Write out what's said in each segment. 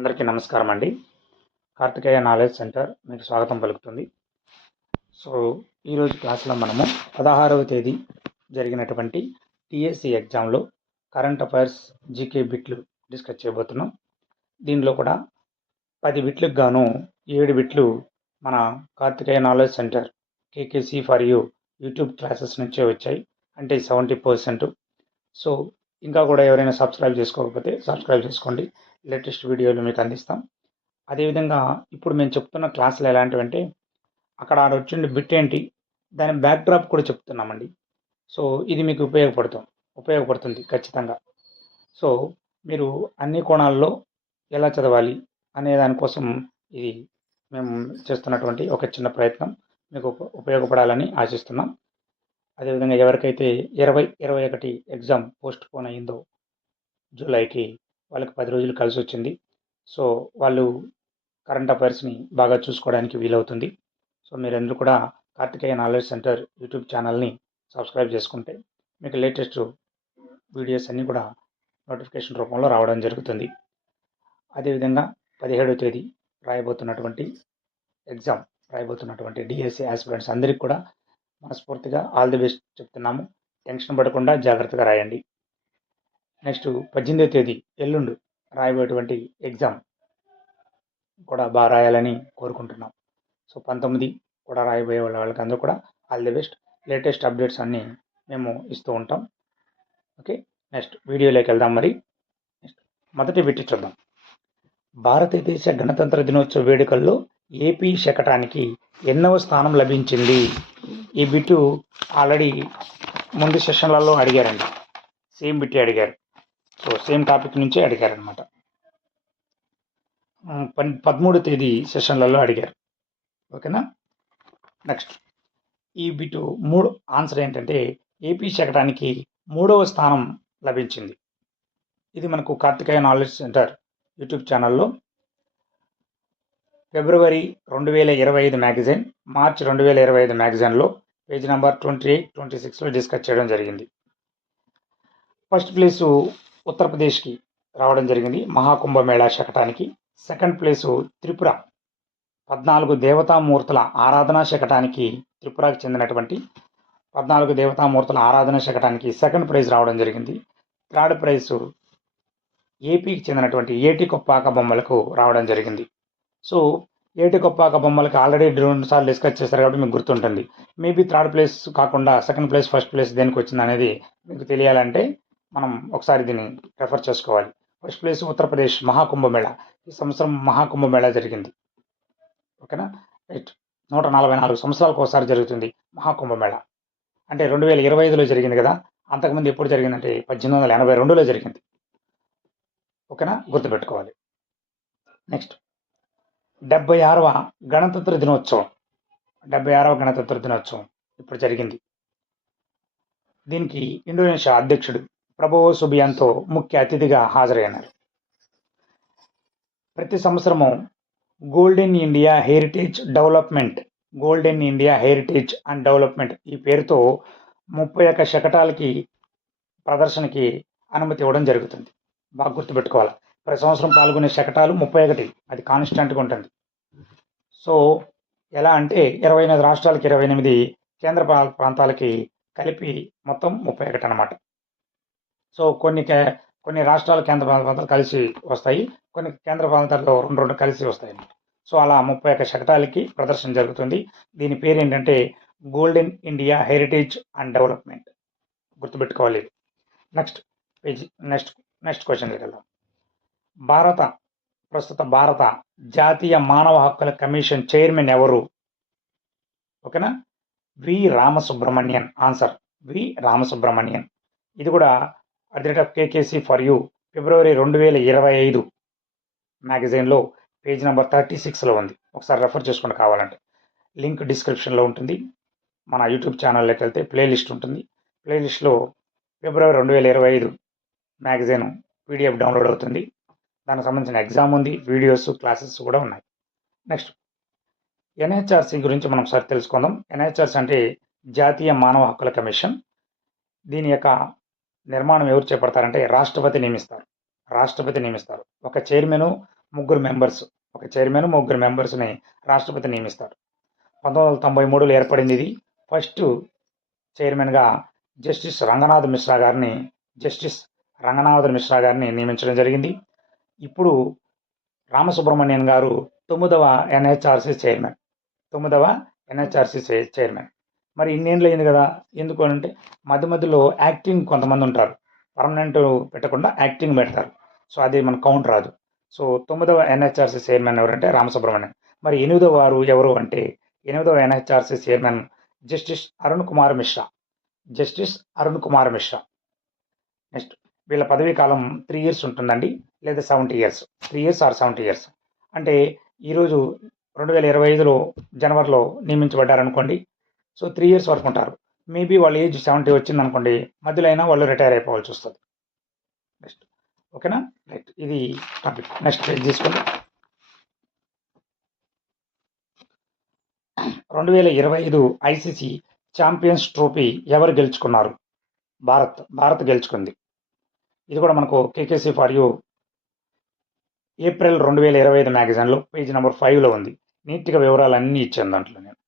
అందరికీ నమస్కారం అండి. కార్తికేయ నాలెడ్జ్ సెంటర్ మీకు స్వాగతం పలుకుతుంది. సో ఈరోజు క్లాస్లో మనము 16వ తేదీ జరిగినటువంటి టీఎస్సీ ఎగ్జామ్లో కరెంట్ అఫైర్స్ జీకే బిట్లు డిస్కస్ చేయబోతున్నాం. దీనిలో కూడా 10 బిట్లకు గాను 7 బిట్లు మన Karthikeya knowledge centre KKC for you YouTube classes నుంచే వచ్చాయి, అంటే 70%. సో ఇంకా కూడా ఎవరైనా సబ్స్క్రైబ్ చేసుకోకపోతే సబ్స్క్రైబ్ చేసుకోండి, లేటెస్ట్ వీడియోలు మీకు అందిస్తాం. అదేవిధంగా ఇప్పుడు మేము చెప్తున్న క్లాసులు ఎలాంటివంటే అక్కడ వచ్చిన బిట్ ఏంటి, దాని బ్యాక్డ్రాప్ కూడా చెప్తున్నామండి. సో ఇది మీకు ఉపయోగపడుతుంది ఖచ్చితంగా. సో మీరు అన్ని కోణాల్లో ఎలా చదవాలి అనే దానికోసం ఇది మేము చేస్తున్నటువంటి ఒక చిన్న ప్రయత్నం మీకు ఉపయోగపడాలని ఆశిస్తున్నాం. అదేవిధంగా ఎవరికైతే 2021 ఎగ్జామ్ పోస్ట్ పోన్ అయిందో జూలైకి, వాళ్ళకి 10 రోజులు కలిసి వచ్చింది. సో వాళ్ళు కరెంట్ అఫైర్స్ని బాగా చూసుకోవడానికి వీలవుతుంది. సో మీరందరూ కూడా కార్తికేయ నాలెడ్జ్ సెంటర్ యూట్యూబ్ ఛానల్ని సబ్స్క్రైబ్ చేసుకుంటే మీకు లేటెస్ట్ వీడియోస్ అన్నీ కూడా నోటిఫికేషన్ రూపంలో రావడం జరుగుతుంది. అదేవిధంగా 17వ తేదీ రాయబోతున్నటువంటి డిఎస్సి ఆస్పిరెంట్స్ అందరికీ కూడా మనస్ఫూర్తిగా ఆల్ ది బెస్ట్ చెప్తున్నాము. టెన్షన్ పడకుండా జాగ్రత్తగా రాయండి. నెక్స్ట్ 18వ తేదీ ఎల్లుండి రాయబోయేటువంటి ఎగ్జామ్ కూడా బాగా రాయాలని కోరుకుంటున్నాం. సో 19 కూడా రాయబోయే వాళ్ళకి అందరూ కూడా all the best. Latest updates అన్నీ మేము ఇస్తూ ఉంటాం. ఓకే, నెక్స్ట్ వీడియోలోకి వెళ్దాం. మరి నెక్స్ట్ మొదటి బిట్ చూద్దాం. భారతదేశ గణతంత్ర దినోత్సవ వేడుకల్లో ఏపీ శకటానికి ఎన్నవ స్థానం లభించింది? ఈ బిట్టు ఆల్రెడీ ముందు సెషన్లలో అడిగారండి, సేమ్ బిట్టి అడిగారు. సో సేమ్ టాపిక్ నుంచే అడిగారనమాట. 13వ తేదీ సెషన్లలో అడిగారు. ఓకేనా. నెక్స్ట్ ఈ బిట్టు ఆన్సర్ ఏంటంటే ఏపీ శకటానికి 3వ స్థానం లభించింది. ఇది మనకు కార్తికేయ నాలెడ్జ్ సెంటర్ యూట్యూబ్ ఛానల్లో ఫిబ్రవరి 2025 మ్యాగజైన్, మార్చి 2025 మ్యాగజైన్లో పేజ్ నెంబర్ 28, 26లో డిస్కస్ చేయడం జరిగింది. ఫస్ట్ ప్లేసు ఉత్తరప్రదేశ్కి రావడం జరిగింది మహాకుంభమేళా శకటానికి. సెకండ్ ప్లేసు త్రిపుర 14 దేవతామూర్తుల ఆరాధనా శకటానికి, త్రిపురకి చెందినటువంటి 14 దేవతామూర్తుల ఆరాధనా శకటానికి సెకండ్ ప్రైజ్ రావడం జరిగింది. థర్డ్ ప్రైజు ఏపీకి చెందినటువంటి ఏటికొప్పాక బొమ్మలకు రావడం జరిగింది. సో ఏటికొప్పాక బొమ్మలకి ఆల్రెడీ 2 సార్లు డిస్కస్ చేశారు కాబట్టి మీకు గుర్తుంటుంది. మేబీ థర్డ్ ప్లేస్ కాకుండా సెకండ్ ప్లేస్, ఫస్ట్ ప్లేస్ దేనికి వచ్చింది అనేది మీకు తెలియాలంటే మనం ఒకసారి దీన్ని రెఫర్ చేసుకోవాలి. ఫస్ట్ ప్లేస్ ఉత్తరప్రదేశ్ మహాకుంభమేళా, ఈ సంవత్సరం మహాకుంభమేళా జరిగింది. ఓకేనా. రైట్. 144 సంవత్సరాలకు ఒకసారి జరుగుతుంది మహాకుంభమేళా. అంటే 2025లో జరిగింది కదా, అంతకుముందు ఎప్పుడు జరిగిందంటే 1882లో జరిగింది. ఓకేనా, గుర్తుపెట్టుకోవాలి. నెక్స్ట్ 76వ గణతంత్ర దినోత్సవం ఇప్పుడు జరిగింది. దీనికి ఇండోనేషియా అధ్యక్షుడు ప్రబోవో సుబియాంతో ముఖ్య అతిథిగా హాజరైనారు. ప్రతి సంవత్సరము golden India heritage and development ఈ పేరుతో 31 శకటాలకి ప్రదర్శనకి అనుమతి ఇవ్వడం జరుగుతుంది. బాగా గుర్తుపెట్టుకోవాలి. ప్రతి సంవత్సరం పాల్గొనే శకటాలు 31, అది కాన్స్టెంట్గా ఉంటుంది. సో ఎలా అంటే 28 రాష్ట్రాలకి 28, కేంద్ర ప్రాంతాలకి కలిపి మొత్తం 31 అనమాట. సో కొన్ని రాష్ట్రాలు కేంద్ర ప్రాంతాలు కలిసి వస్తాయి, కొన్ని కేంద్ర ప్రాంతాల్లో రెండు కలిసి వస్తాయి అన్నమాట. సో అలా 31 శకటాలకి ప్రదర్శన జరుగుతుంది. దీని పేరు ఏంటంటే golden India heritage and development. గుర్తుపెట్టుకోవాలి. నెక్స్ట్ క్వశ్చన్కి వెళ్దాం. ప్రస్తుత భారత జాతీయ మానవ హక్కుల కమిషన్ చైర్మన్ ఎవరు? ఓకేనా. V Ramasubramanian. Answer V Ramasubramanian. ఇది కూడా at the rate of KKC for you February 2025 మ్యాగజైన్లో పేజ్ నెంబర్ 36లో ఉంది. ఒకసారి రెఫర్ చేసుకుని కావాలంటే లింక్ డిస్క్రిప్షన్లో ఉంటుంది. మన యూట్యూబ్ ఛానల్లోకి వెళ్తే ప్లేలిస్ట్ ఉంటుంది. ప్లేలిస్ట్లో ఫిబ్రవరి 2025 మ్యాగజైన్ పీడిఎఫ్ డౌన్లోడ్ అవుతుంది. దానికి సంబంధించిన ఎగ్జామ్ ఉంది, వీడియోస్, క్లాసెస్ కూడా ఉన్నాయి. నెక్స్ట్ ఎన్హెచ్ఆర్సీ గురించి మనం ఒకసారి తెలుసుకుందాం. ఎన్హెచ్ఆర్సీ అంటే జాతీయ మానవ హక్కుల కమిషన్. దీని యొక్క నిర్మాణం ఎవరు చేపడతారంటే రాష్ట్రపతి నియమిస్తారు. ఒక చైర్మన్, ముగ్గురు మెంబర్స్, ఒక చైర్మన్, ముగ్గురు మెంబర్స్ని రాష్ట్రపతి నియమిస్తారు. 1993లో ఏర్పడింది ఇది. ఫస్ట్ చైర్మన్గా జస్టిస్ రంగనాథ్ మిశ్రా గారిని నియమించడం జరిగింది. ఇప్పుడు రామసుబ్రహ్మణ్యన్ గారు 9వ ఎన్హెచ్ఆర్సీ చైర్మన్. మరి ఇన్నేళ్ళు అయింది కదా, ఎందుకు అంటే మధ్య మధ్యలో యాక్టింగ్ కొంతమంది ఉంటారు, పర్మనెంట్ పెట్టకుండా యాక్టింగ్ పెడతారు. సో అది మన కౌంట్ రాదు. సో 9వ ఎన్హెచ్ఆర్సీ చైర్మన్ ఎవరంటే రామసుబ్రహ్మణ్యన్. మరి 8వ వారు ఎవరు అంటే 8వ NHRC chairman justice Arun Kumar Mishra. Next వీళ్ళ పదవీ కాలం 3 years ఉంటుందండి, లేదా 70 years, 3 years ఆర్ 70 years. అంటే ఈరోజు 2025లో జనవరిలో నియమించబడ్డారనుకోండి. సో 3 years వరకు ఉంటారు. మేబీ వాళ్ళ ఏజ్ 70 వచ్చింది అనుకోండి, మధ్యలో అయినా వాళ్ళు రిటైర్ అయిపోవాల్సి వస్తుంది. నెక్స్ట్ ఓకేనా, రైట్, ఇది టాపిక్. నెక్స్ట్ పేజ్ తీసుకోండి. 2025 ఐసీసీ ఛాంపియన్స్ ట్రోఫీ ఎవరు గెలుచుకున్నారు? భారత్ గెలుచుకుంది. ఇది కూడా మనకు కేకేసీ ఫర్ యూ ఏప్రిల్ 2025 మ్యాగజైన్లో పేజ్ నెంబర్ 5లో ఉంది. నీట్గా వివరాలన్నీ ఇచ్చాను దాంట్లో నేను.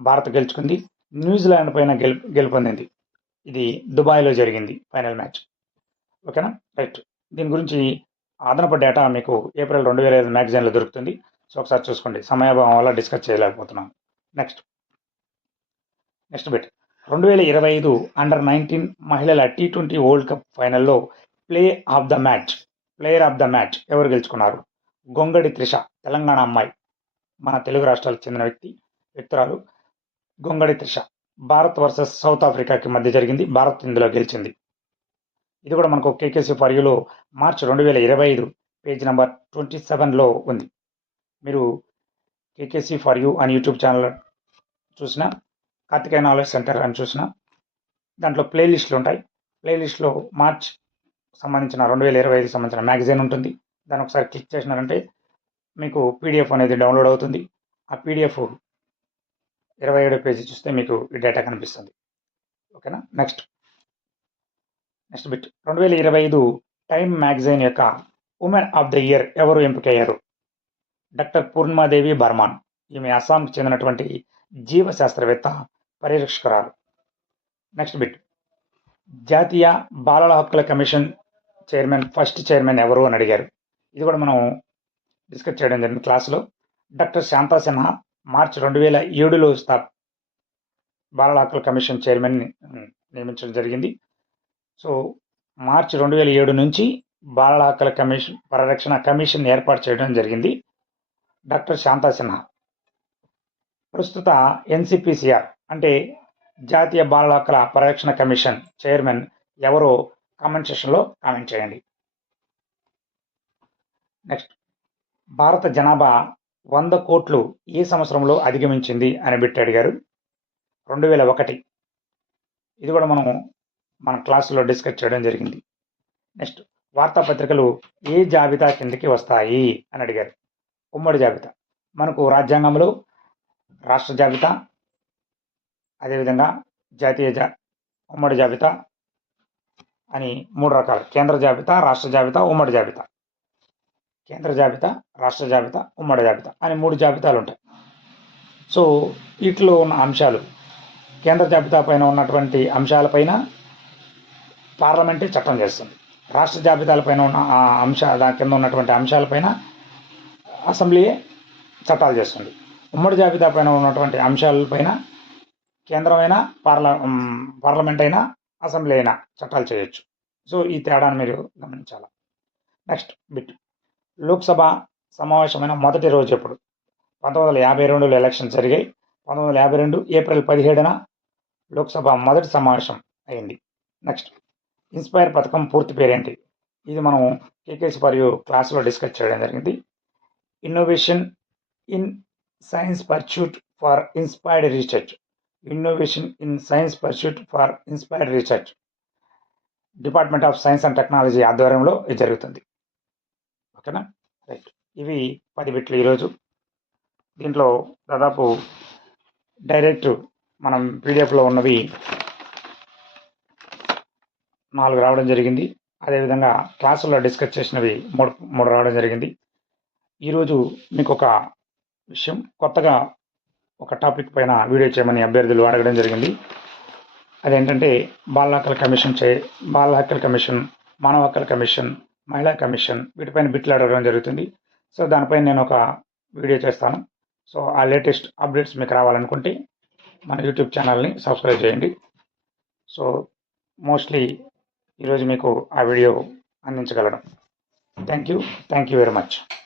భారత్ గెలుచుకుంది, న్యూజిలాండ్ పైన గెలుపొందింది. ఇది దుబాయ్లో జరిగింది ఫైనల్ మ్యాచ్. ఓకేనా, రైట్. దీని గురించి అదనపు డేటా మీకు ఏప్రిల్ 2025 మ్యాగజైన్లో దొరుకుతుంది. సో ఒకసారి చూసుకోండి, సమయాభావం వల్ల డిస్కస్ చేయలేకపోతున్నాను. Next bit. 2025 అండర్-19 మహిళల T20 వరల్డ్ కప్ ఫైనల్లో ప్లేయర్ ఆఫ్ ద మ్యాచ్ ఎవరు గెలుచుకున్నారు? గొంగడి త్రిష, తెలంగాణ అమ్మాయి, మన తెలుగు రాష్ట్రాలకు చెందిన వ్యక్తురాలు గొంగడి త్రిష. భారత్ వర్సెస్ సౌత్ ఆఫ్రికాకి మధ్య జరిగింది. భారత్ ఇందులో గెలిచింది. ఇది కూడా మనకు కేకేసీ ఫర్ యూలో మార్చి 2025 పేజ్ నెంబర్ 27లో ఉంది. మీరు కేకేసీ ఫర్ యూ అని యూట్యూబ్ ఛానల్ చూసినా, కార్తికేయ నాలెడ్జ్ సెంటర్ అని చూసినా, దాంట్లో ప్లేలిస్టులు ఉంటాయి. ప్లేలిస్ట్లో మార్చ్ సంబంధించిన 2025 సంబంధించిన మ్యాగజైన్ ఉంటుంది. దాన్ని ఒకసారి క్లిక్ చేసినారంటే మీకు పీడిఎఫ్ అనేది డౌన్లోడ్ అవుతుంది. ఆ పీడిఎఫ్ 27వ పేజీ చూస్తే మీకు ఈ డేటా కనిపిస్తుంది. ఓకేనా, నెక్స్ట్ బిట్. 2025 టైమ్ మ్యాగజైన్ యొక్క ఉమెన్ ఆఫ్ ద ఇయర్ ఎవరు ఎంపికయ్యారు? డాక్టర్ పూర్ణిమాదేవి బర్మాన్. ఈమె అస్సాంకి చెందినటువంటి జీవశాస్త్రవేత్త, పరిరక్షకురాలు. Next bit. జాతీయ బాలల హక్కుల కమిషన్ ఫస్ట్ చైర్మన్ ఎవరు అని అడిగారు. ఇది కూడా మనం డిస్కస్ చేయడం జరిగింది క్లాసులో. డాక్టర్ శాంతా సిన్హా మార్చి 2007లో బాలల హక్కుల కమిషన్ చైర్మన్ నియమించడం జరిగింది. సో మార్చి 2007 నుంచి బాలల హక్కుల పరిరక్షణ కమిషన్ ఏర్పాటు చేయడం జరిగింది డాక్టర్ శాంతా సిన్హా. ప్రస్తుత ఎన్సిపిసిఆర్ అంటే జాతీయ బాలల హక్కుల పరిరక్షణ కమిషన్ చైర్మన్ ఎవరో కామెంట్ సెక్షన్లో కామెంట్ చేయండి. నెక్స్ట్, భారత జనాభా 100 కోట్లు ఏ సంవత్సరంలో అధిగమించింది అని బిట్ అడిగారు. 2001. ఇది కూడా మన క్లాసులో డిస్కస్ చేయడం జరిగింది. నెక్స్ట్, వార్తాపత్రికలు ఏ జాబితా కిందకి వస్తాయి అని అడిగారు. ఉమ్మడి జాబితా. మనకు రాజ్యాంగంలో రాష్ట్ర జాబితా, అదేవిధంగా జాతీయ ఉమ్మడి జాబితా అని 3 రకాలు. కేంద్ర జాబితా, రాష్ట్ర జాబితా, ఉమ్మడి జాబితా. కేంద్ర జాబితా, రాష్ట్ర జాబితా, ఉమ్మడి జాబితా అని 3 జాబితాలు ఉంటాయి. సో వీటిలో ఉన్న అంశాలు, కేంద్ర జాబితా పైన ఉన్నటువంటి అంశాలపైన పార్లమెంటే చట్టం చేస్తుంది. రాష్ట్ర జాబితాలపైన ఉన్న దాని కింద ఉన్నటువంటి అంశాలపైన అసెంబ్లీయే చట్టాలు చేస్తుంది. ఉమ్మడి జాబితా పైన ఉన్నటువంటి అంశాలపైన కేంద్రమైనా పార్లమెంట్ అయినా అసెంబ్లీ అయినా చట్టాలు చేయొచ్చు. సో ఈ తేడాను మీరు గమనించాలి. Next bit. లోక్సభ సమావేశమైన మొదటి రోజు ఎప్పుడు? 1952లో ఎలక్షన్ జరిగాయి. 1952 ఏప్రిల్ 17న లోక్సభ మొదటి సమావేశం అయింది. నెక్స్ట్, ఇన్స్పైర్ పథకం పూర్తి పేరేంటి? ఇది మనం కేకేసీ ఫర్ యూ క్లాస్లో డిస్కస్ చేయడం జరిగింది. Innovation in science pursuit for inspired research department of science and technology ఆధ్వర్యంలో ఇది జరుగుతుంది. ఓకేనా, రైట్. ఇవి 10 బిట్లు ఈరోజు. దీంట్లో దాదాపు డైరెక్ట్ మనం పీడిఎఫ్లో ఉన్నవి 4 రావడం జరిగింది. అదేవిధంగా క్లాసుల్లో డిస్కస్ చేసినవి 3 రావడం జరిగింది. ఈరోజు మీకు ఒక విషయం, కొత్తగా ఒక టాపిక్ పైన వీడియో చేయమని అభ్యర్థులు అడగడం జరిగింది. అదేంటంటే బాల హక్కుల కమిషన్, మానవ హక్కుల కమిషన్, మహిళా కమిషన్ వీటిపైన బిట్లు అడగడం జరుగుతుంది. సో దానిపైన నేను ఒక వీడియో చేస్తాను. సో ఆ లేటెస్ట్ అప్డేట్స్ మీకు రావాలనుకుంటే మన యూట్యూబ్ ఛానల్ని సబ్స్క్రైబ్ చేయండి. సో మోస్ట్లీ ఈరోజు మీకు ఆ వీడియో అందించగలడం. Thank you very much.